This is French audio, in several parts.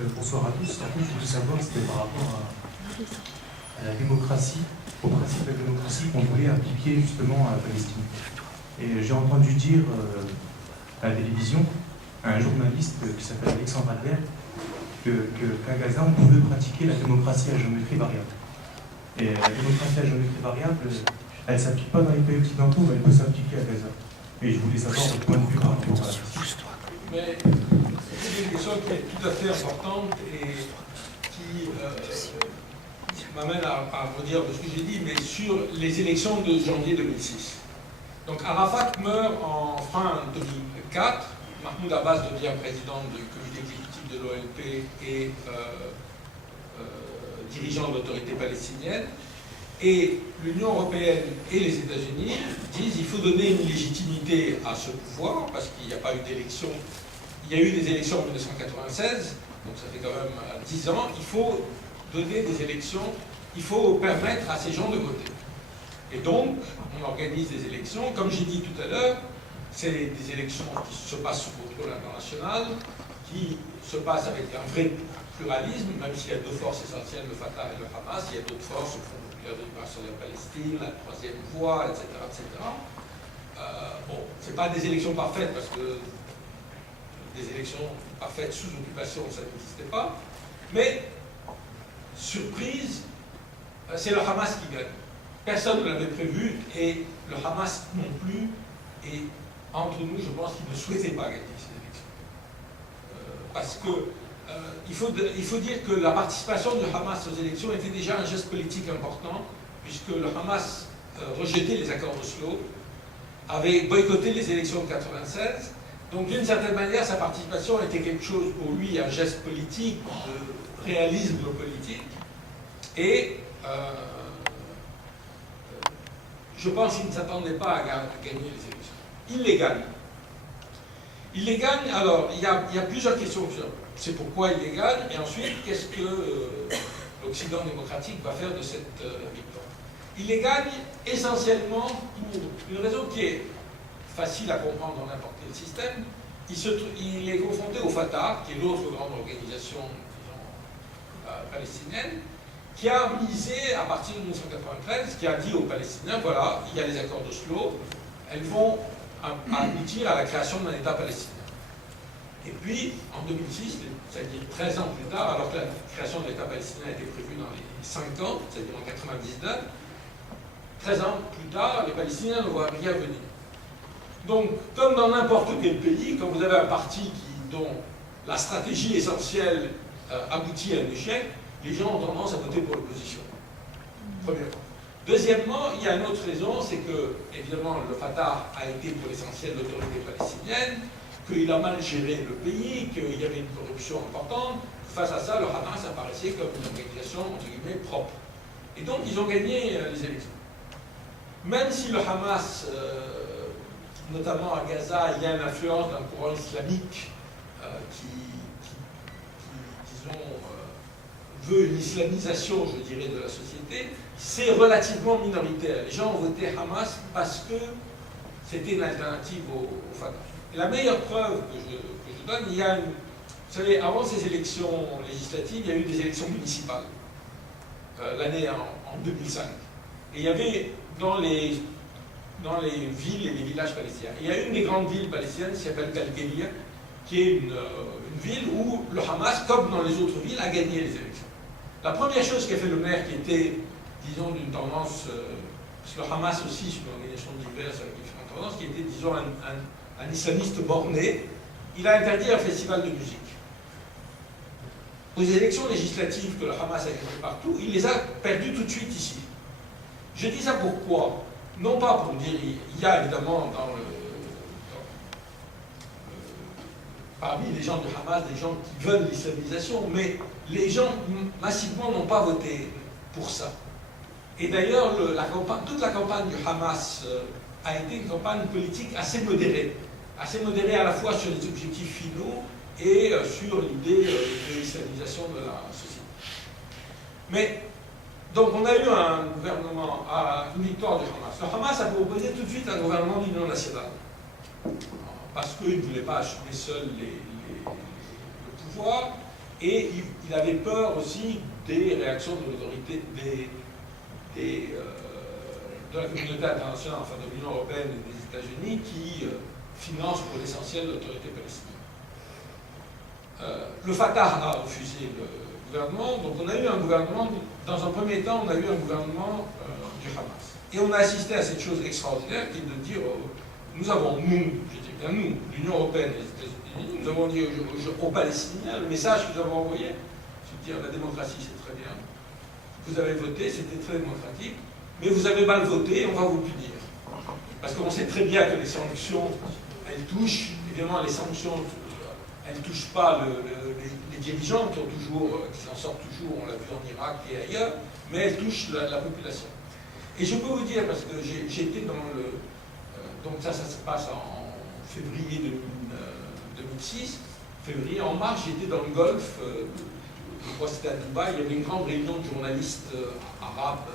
Bonsoir à tous. En fait, je voulais savoir, c'était par rapport à la démocratie, au principe de la démocratie qu'on voulait appliquer justement à la Palestine. Et j'ai entendu dire à la télévision, à un journaliste qui s'appelle Alexandre Albert, qu'à Gaza, on pouvait pratiquer la démocratie à géométrie variable. Et la démocratie à géométrie variable, elle ne s'applique pas dans les pays occidentaux, mais elle peut s'appliquer à Gaza. Et je voulais savoir votre point de vue par rapport à ça. Mais c'est une question qui est tout à fait importante et qui m'amène à redire de ce que j'ai dit, mais sur les élections de janvier 2006. Donc Arafat meurt en fin 2004, Mahmoud Abbas devient président du comité exécutif de l'OLP et dirigeant de l'autorité palestinienne, et l'Union européenne et les États-Unis disent qu'il faut donner une légitimité à ce pouvoir, parce qu'il n'y a pas eu d'élection. Il y a eu des élections en 1996, donc ça fait quand même 10 ans. Il faut donner des élections, il faut permettre à ces gens de voter. Et donc, on organise des élections. Comme j'ai dit tout à l'heure, c'est des élections qui se passent sous contrôle international, qui se passent avec un vrai pluralisme, même s'il y a deux forces essentielles, le Fatah et le Hamas. Il y a d'autres forces, le Front populaire de libération de la Palestine, la troisième voie, etc. Bon, ce n'est pas des élections parfaites, parce que des élections parfaites sous occupation, ça n'existait pas. Mais, surprise, c'est le Hamas qui gagne. Personne ne l'avait prévu, et le Hamas non plus. Et entre nous, je pense qu'ils ne souhaitaient pas gagner ces élections. Parce que il faut dire que la participation du Hamas aux élections était déjà un geste politique important, puisque le Hamas rejetait les accords d'Oslo, avait boycotté les élections de 1996. Donc d'une certaine manière, sa participation était quelque chose pour lui, un geste politique, de réalisme politique. Et je pense qu'il ne s'attendait pas à gagner les élections. Il les gagne. Il les gagne, alors il y a plusieurs questions. C'est pourquoi il les gagne, et ensuite, qu'est-ce que l'Occident démocratique va faire de cette victoire. Il les gagne essentiellement pour une raison qui est facile à comprendre dans n'importe quel système. Il est confronté au Fatah, qui est l'autre grande organisation, disons, palestinienne, qui a misé à partir de 1993, qui a dit aux Palestiniens, voilà, il y a les accords d'Oslo, elles vont aboutir à la création d'un État palestinien. Et puis, en 2006, c'est-à-dire 13 ans plus tard, alors que la création de l'État palestinien était prévue dans les 5 ans, c'est-à-dire en 1999, 13 ans plus tard, les Palestiniens ne voient rien venir. Donc, comme dans n'importe quel pays, quand vous avez un parti dont la stratégie essentielle aboutit à un échec, les gens ont tendance à voter pour l'opposition. Premièrement. Deuxièmement, il y a une autre raison, c'est que, évidemment, le Fatah a été pour l'essentiel l'autorité palestinienne, qu'il a mal géré le pays, qu'il y avait une corruption importante. Face à ça, le Hamas apparaissait comme une organisation, entre guillemets, propre. Et donc, ils ont gagné les élections. Même si le Hamas, notamment à Gaza, il y a une influence d'un courant islamique disons, veut une islamisation, je dirais, de la société, c'est relativement minoritaire. Les gens ont voté Hamas parce que c'était une alternative au Fatah. Et la meilleure preuve que je donne, il y a une... Vous savez, avant ces élections législatives, il y a eu des élections municipales, l'année en 2005. Et il y avait dans les villes et les villages palestiniens. Il y a une des grandes villes palestiniennes qui s'appelle Galguelia, qui est une ville où le Hamas, comme dans les autres villes, a gagné les élections. La première chose qu'a fait le maire, qui était, disons, d'une tendance, parce que le Hamas aussi, c'est une organisation diverse avec différentes tendances, qui était, disons, un islamiste borné, il a interdit un festival de musique. Aux élections législatives que le Hamas a gagnées partout, il les a perdues tout de suite ici. Je dis ça pourquoi? Non pas pour dire, il y a évidemment parmi les gens du Hamas des gens qui veulent l'islamisation, mais les gens massivement n'ont pas voté pour ça. Et d'ailleurs, toute la campagne du Hamas a été une campagne politique assez modérée à la fois sur les objectifs finaux et sur l'idée de l'islamisation de la société. Mais, donc on a eu un gouvernement, une victoire du Hamas. Le Hamas a proposé tout de suite un gouvernement d'union nationale, parce qu'il ne voulait pas assumer seul le pouvoir. Et il avait peur aussi des réactions de l'autorité, de la communauté internationale, enfin de l'Union européenne et des États-Unis, qui financent pour l'essentiel l'autorité palestinienne. Le Fatah a refusé le gouvernement, donc on a eu un gouvernement, dans un premier temps, on a eu un gouvernement du Hamas. Et on a assisté à cette chose extraordinaire qui est de dire, nous avons, je dis bien nous, l'Union européenne et les États-Unis, nous avons dit aux Palestiniens, le message que nous avons envoyé, c'est de dire la démocratie c'est très bien, vous avez voté, c'était très démocratique, mais vous avez mal voté, on va vous punir. Parce qu'on sait très bien que les sanctions, elles touchent, évidemment les sanctions, elles ne touchent pas les dirigeants qui s'en sortent toujours, on l'a vu en Irak et ailleurs, mais elles touchent la population. Et je peux vous dire, parce que j'étais dans le... donc ça se passe en février 2006, en mars, j'étais dans le Golfe, je crois que c'était à Dubaï, il y avait une grande réunion de journalistes arabes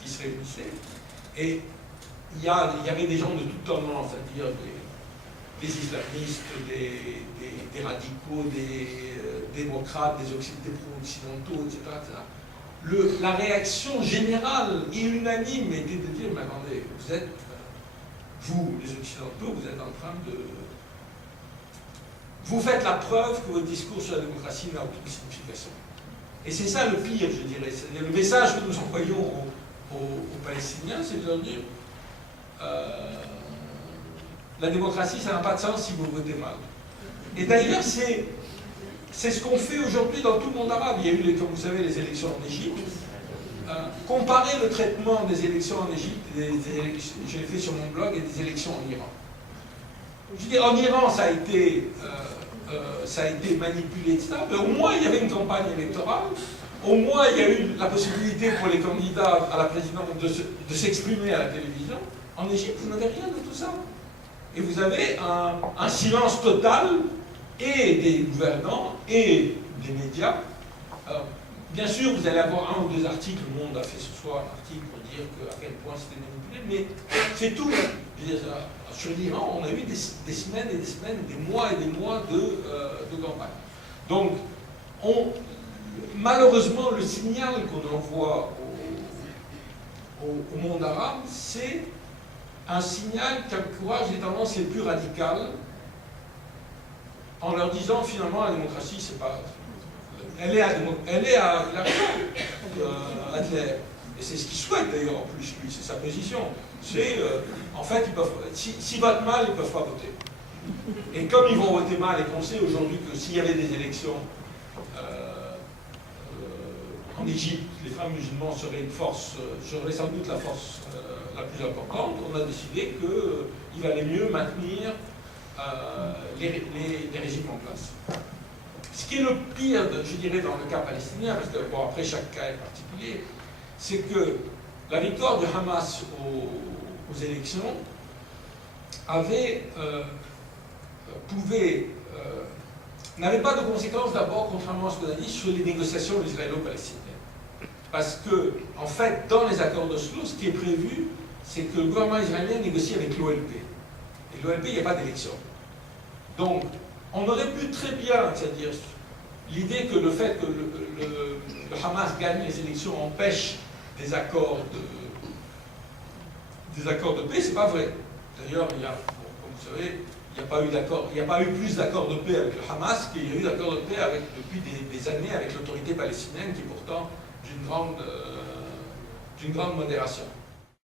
qui se réunissaient, et il y avait des gens de toute tendance, c'est-à-dire des islamistes, des radicaux, des démocrates, des pro-occidentaux, etc. La réaction générale et unanime était de dire, mais attendez, vous, les occidentaux, vous êtes en train de... Vous faites la preuve que votre discours sur la démocratie n'a aucune signification. Et c'est ça le pire, je dirais. C'est-à-dire le message que nous envoyons aux Palestiniens, c'est de leur dire la démocratie, ça n'a pas de sens si vous votez mal. Et d'ailleurs, c'est ce qu'on fait aujourd'hui dans tout le monde arabe. Il y a eu, comme vous savez, les élections en Égypte. Comparer le traitement des élections en Égypte, je l'ai fait sur mon blog, et des élections en Iran. Je dis, en Iran, ça a été manipulé, etc. Mais au moins, il y avait une campagne électorale. Au moins, il y a eu la possibilité pour les candidats à la présidence de s'exprimer à la télévision. En Égypte, vous n'avez rien de tout ça. Et vous avez un silence total, et des gouvernants, et des médias. Bien sûr, vous allez avoir un ou deux articles, Le Monde a fait ce soir un article pour dire à quel point c'était manipulé, mais c'est tout. Sur l'Iran, on a eu des semaines et des semaines, des mois et des mois de campagne. Donc, malheureusement, le signal qu'on envoie au monde arabe, c'est un signal qui encourage les tendances les plus radicales en leur disant finalement la démocratie, c'est pas... Elle est à Adler. Et c'est ce qu'il souhaite d'ailleurs en plus, lui, c'est sa position. C'est, en fait, s'ils votent mal, ils ne peuvent pas voter. Et comme ils vont voter mal, et qu'on sait aujourd'hui que s'il y avait des élections en Égypte, les frères musulmans seraient sans doute la force la plus importante, on a décidé qu'il valait mieux maintenir les régimes en place. Ce qui est le pire, je dirais, dans le cas palestinien, parce que, bon, après chaque cas est particulier, c'est que la victoire du Hamas aux élections n'avait pas de conséquences d'abord, contrairement à ce qu'on a dit, sur les négociations israélo-palestiniennes. Parce que, en fait, dans les accords d'Oslo, ce qui est prévu, c'est que le gouvernement israélien négocie avec l'OLP. Et l'OLP, il n'y a pas d'élection. Donc, on aurait pu très bien, c'est-à-dire l'idée que le fait que le Hamas gagne les élections empêche des accords de paix, c'est pas vrai. D'ailleurs, comme vous savez, il n'y a pas eu plus d'accords de paix avec le Hamas qu'il y a eu d'accords de paix depuis des années avec l'autorité palestinienne qui est pourtant d'une grande modération.